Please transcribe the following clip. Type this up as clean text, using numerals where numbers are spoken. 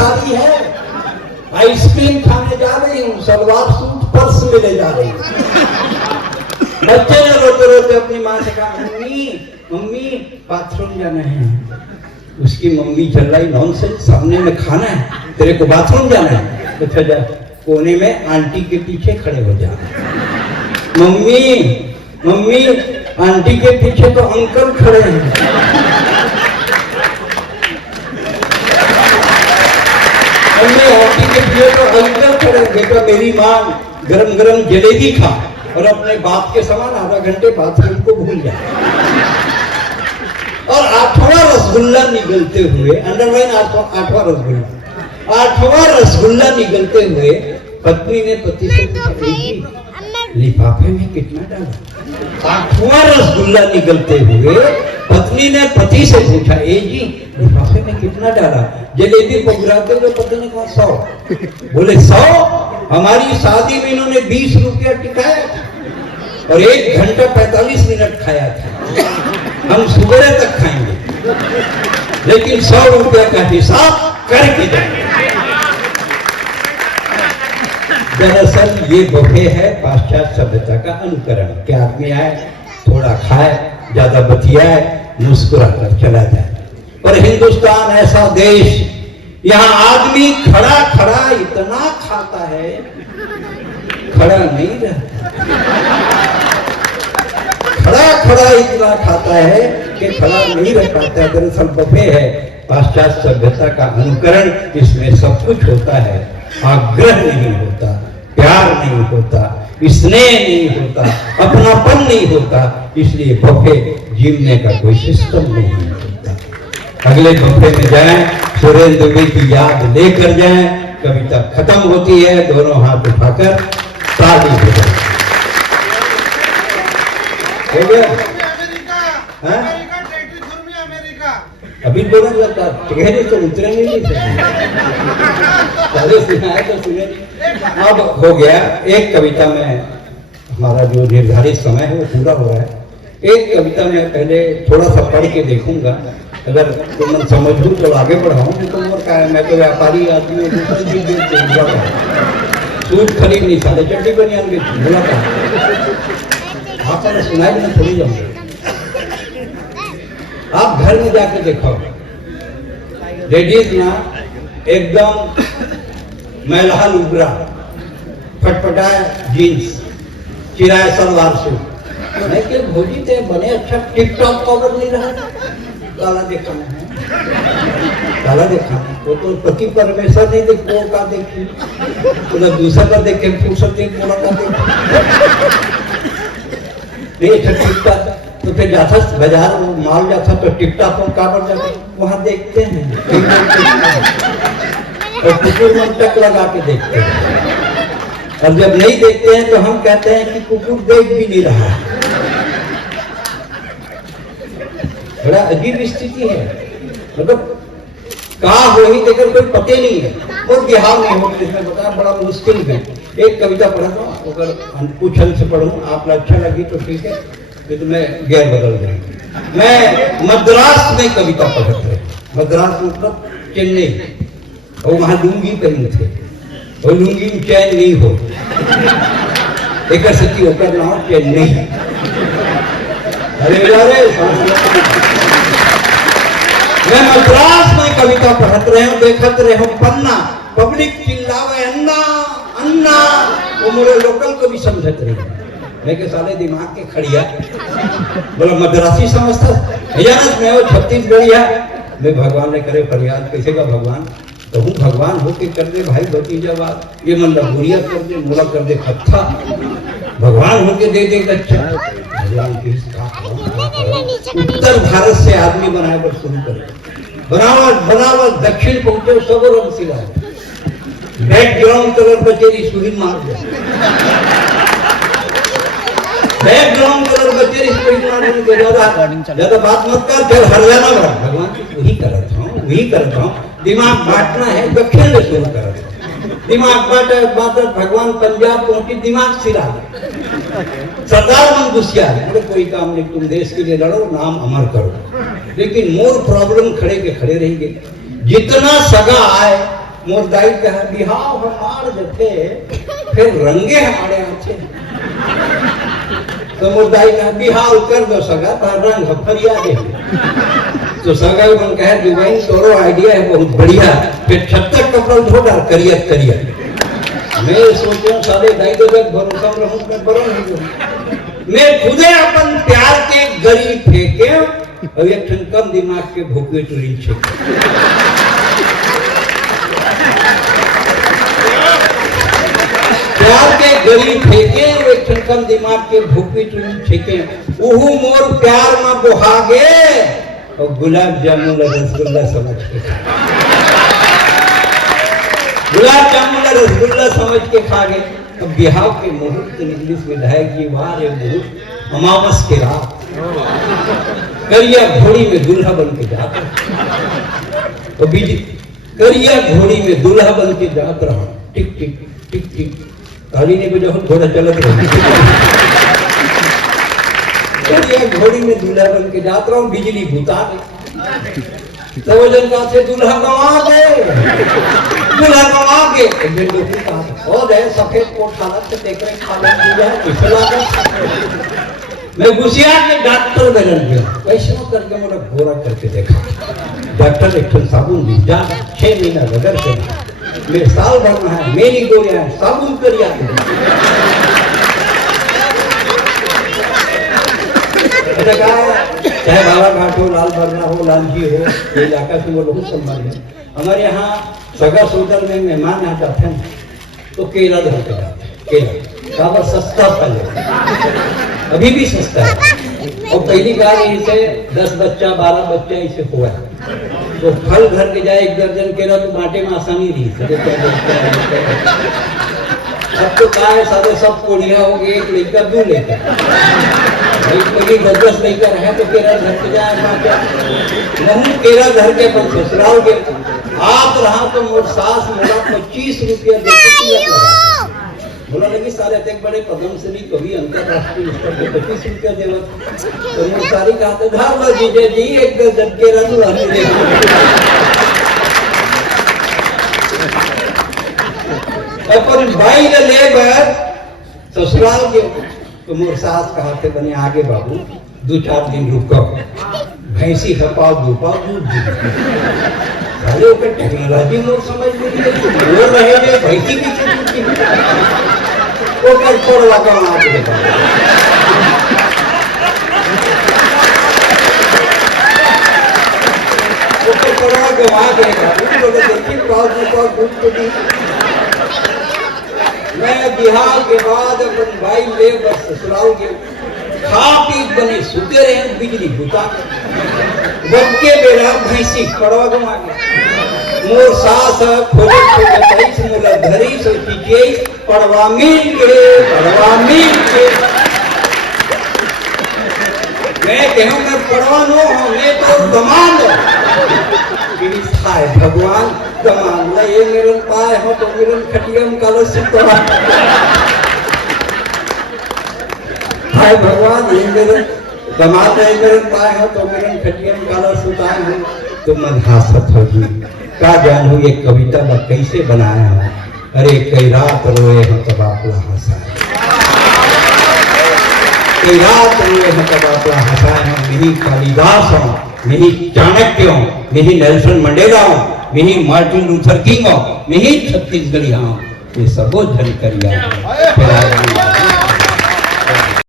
सारी है। आइसक्रीम खाने जा रही हूँ, सलवार सूट पर्स में ले जा रही हूँ। बच्चे ने रोते रोते अपनी माँ से कहा, मम्मी मम्मी बाथरूम जाना है। उसकी मम्मी चल रही, नॉनसेंस, सामने में खाना है, तेरे को बाथरूम जाना है तो चल जा, कोने में आंटी के पीछे खड़े हो जा। मम्मी मम्मी आंटी के पीछे तो अंकल खड़े हैं। मम्मी आंटी के पीछे तो अंकल खड़े। बेटा मेरी माँ गरम गरम जलेबी खा और अपने बाप के समान आधा घंटे बाथरूम को भूल जा। और 8वां रसगुल्ला निगलते हुए, अंडरलाइन 8वां रसगुल्ला, 8वां रसगुल्ला निगलते हुए पत्नी ने पति से पूछा, लिफाफे में कितना डाला? 8वां रसगुल्ला निगलते हुए पत्नी ने पति से पूछा, ए जी लिफाफे में कितना डाला? जलेबी पकड़ाते हुए पति ने कहा 100। बोले 100? हमारी शादी में इन्होंने 20 रुपया टिकाया था और 1 घंटा 45 मिनट खाया था। हम सुबह तक खाएंगे, लेकिन 100 रुपया का हिसाब करके जाएंगे। दरअसल ये बफे है पाश्चात्य सभ्यता का अनुकरण। क्या आदमी आए, थोड़ा खाए, ज्यादा बतियाए, मुस्कुरा कर चला जाए। पर हिंदुस्तान ऐसा देश, यहाँ आदमी खड़ा खड़ा इतना खाता है, खड़ा नहीं रहता। खड़ा खड़ा इतना खाता है कि खड़ा नहीं रह पाता। दरअसल बफे है पाश्चात्य सभ्यता का अनुकरण। इसमें सब कुछ होता है, आग्रह नहीं होता, प्यार नहीं होता, स्नेह नहीं होता, अपनापन नहीं होता। इसलिए बफे जीवने का कोई सिस्टम नहीं होता। अगले बफे में जाएं, सुरेंद्र दुबे की याद लेकर जाएं। कविता खत्म होती है, दोनों हाथ उठाकर ताली बजाएं। हो गया? अभी बोला जाता चेहरे तो उतरेंगे नहीं, पहले सुनाया तो सुने। अब हो गया। एक कविता में हमारा जो निर्धारित समय है वो पूरा हो रहा है। एक कविता में पहले थोड़ा सा पढ़ के देखूंगा, अगर तुम समझूं तो आगे बढ़ाऊं। मैं तो व्यापारी आदमी हूँ, दूसरी चीज सूट खरीद नहीं साले चट्टी बनियान में बोला था। आप मैंने सुनाई मैं थोड़ी जाऊंगे। आप घर में जाके देखो, लेडीज ना एकदम मैला लुबरा, फटफटाए जीन्स, चिराए सलवार सूट, नहीं कि भोजी थे बने अच्छा टिप टॉप पाउडर नहीं रहा, काला दिखाना है, काला दिखाना। वो तो पति परमेश्वर नहीं देखो का देखी, तो दूसरा का देख के फुर्सत नहीं बोला का नहीं टिपटा। तो फिर जाता बाजार माल जाता तो टिपटा पर काबर जाता, वहां देखते हैं और कुकुर मंटक लगा के देखते हैं। और जब नहीं देखते हैं तो हम कहते हैं कि कुकुर देख भी नहीं रहा। बड़ा अजीब स्थिति है, मतलब कहा हो ही देखकर कोई पते नहीं है और बिहार में हो, इसमें बताया बड़ा मुश्किल है। एक कविता पढ़ा था, अगर कुछ से पढ़ूं आप अच्छा लगी तो ठीक है, तो मैं गैर बदल जाऊंगी। मैं मद्रास में कविता पढ़ते थे, मद्रास मतलब चेन्नई, और वहां लुंगी पहने थे, और लुंगी में चैन नहीं हो, एक सच्ची होकर ना चेन्नई। अरे मैं मद्रास में कविता पढ़त रहे हूँ, देखत रहे हूँ पन्ना, पब्लिक चिल्लावे अन्ना अन्ना, वो मेरे लोकल को भी समझत रहे। मैं के साले दिमाग के खड़िया बोला मद्रासी समझता भैया ना, मैं वो छत्तीसगढ़िया। मैं भगवान ने करे फरियाद, कैसे का भगवान तो हूँ, भगवान हो के कर दे भाई भतीजा बात, ये मन लबूरिया कर दे, मोला कर दे खत्ता, भगवान हो के दे दे अच्छा। भगवान की उत्तर भारत से आदमी बनाए पर शुरू करे, बनावट बनावट दक्षिण पहुंचे सब रंग सिला, बैकग्राउंड कलर बचेरी सुहिन मार दे, बैकग्राउंड कलर बचेरी सुहिन मार दे, ज्यादा बात मत कर, फिर हरियाणा भरा भगवान वही करता हूँ, वही करता हूँ। दिमाग बांटना है, दक्षिण में शुरू कर, दिमाग बांट भगवान पंजाब पहुंची, दिमाग सिरा। सरदार मंगुसिया है, कोई काम नहीं, तुम देश के लिए लड़ो, नाम अमर करो, लेकिन मोर प्रॉब्लम खड़े के खड़े रहेंगे। जितना सगा आए मोर दाई कहा बिहाव हमार जथे फिर रंगे हमारे आँचे। तो मोर दाई कहा बिहाव कर दो सगा तो रंग फरिया दे। तो सगा मन कहे दुबई तोरो आइडिया है बहुत बढ़िया, फिर 76 कपड़ा धो डाल करियर करियर। मैं सोचूं साले दाई तो जब भरोसा रहूं मैं बरो नहीं दूं। मैं खुदे अपन प्यार के गरी फेंके और एक ठन कम दिमाग के भोके टुरी छे। प्यार के गरी फेंके और एक ठन कम दिमाग के भोके टुरी छेके। ओहू मोर प्यार में बुहागे और गुलाब जामुन रसगुल्ला समझ के, गुलाब जामुन रसगुल्ला समझ के खा गए। अब बिहाव के मुहूर्त इंग्लिश विधायक जी वार मुहूर्त अमावस के रात करिया घोड़ी में दूल्हा बन के जाता। तो करिया घोड़ी में दूल्हा बन के जात रहा। टिक टिक टिक टिक ताली ने बजा घोड़ा चलत रहा। करिया घोड़ी में दूल्हा बन के जात रहा। बिजली भूता तो वजन का से दूल्हा गवा गए, दूल्हा गवा गए। और है सफेद कोट खाना से देख रहे खाना दिया पिछला मैं गुसिया के डॉक्टर बन गया। कैसे करके मेरा घोड़ा करके देखा। डॉक्टर एक साबुन दी जा 6 महीना रगड़ के मेरे साल भर में है मेरी गोलियां साबुन करिया चाहे बालाघाट हो, लाल बरना हो, लालजी हो, ये इलाका से वो बहुत सम्मान है। हमारे यहाँ सगा सोदर में मेहमान आ जाते हैं तो केला धर के जाते हैं। केला काबर सस्ता फल है, अभी भी सस्ता है। और पहली बार इसे 10 बच्चा 12 बच्चा इसे हुआ तो फल घर के जाए 1 दर्जन केला तो बांटे में आसानी रही। अब तो कहा है सारे सब कोड़िया हो गए, एक लेकर 2 लेकर 10 लेकर है तो केला घर के जाए नहीं केला घर के पर ससुराल के आप रहा तो मोर सास मोला 25 रुपया देती बोला लगी सारे एक बड़े पद्मश्री कवि अंतरराष्ट्रीय स्तर पे 25 रुपया देवत। तो मोर सारी कहा था धार जीजे जी 1 दर्जन केला तो हमें दे। अपन भाई ने ले बर ससुराल के तो मोर सास कहा थे बने आगे बाबू 2-4 दिन रुको, भैंसी खपाओ 2 पाव दूध अरे ओकर टेक्नोलॉजी मोर समझ में नहीं बोल रहे हैं भैंसी की चीज ओकर छोड़वा का आप देखो। ओकर छोड़वा के वहां देगा तो देखिए पाव 2 पाव दूध को दी। मैं बिहार के बाद अपन भाई ले बस ससुराल के खा पी बने सुते रहे बिजली बुता बच्चे बेरा भैंसी कड़वा घुमा के मोर सास खोले खोले तईस मोला धरी सोची के पड़वा मिल के मैं कहूं मैं पड़वा नो हूं मैं तो दमान हाय भगवान दमान ये मेरे पाए हो तो मेरे खटियम कालो सुतरा हाय भगवान ये मेरे दमाद है मेरे पाए हो तो मेरे खटियम कालो सुता है तो मन हासत होगी का जान हो ये कविता मैं कैसे बनाया है। अरे कई रात रोए हो तब आपला हंसा कई रात रोए हो तब आपला हंसा है। मेरी कालिदास हूँ मेरी चाणक्य हूँ मेरी नेल्सन मंडेला हूँ मेरी मार्टिन लूथर किंग हूँ मेरी छत्तीसगढ़ी हूँ ये सबो झल करिया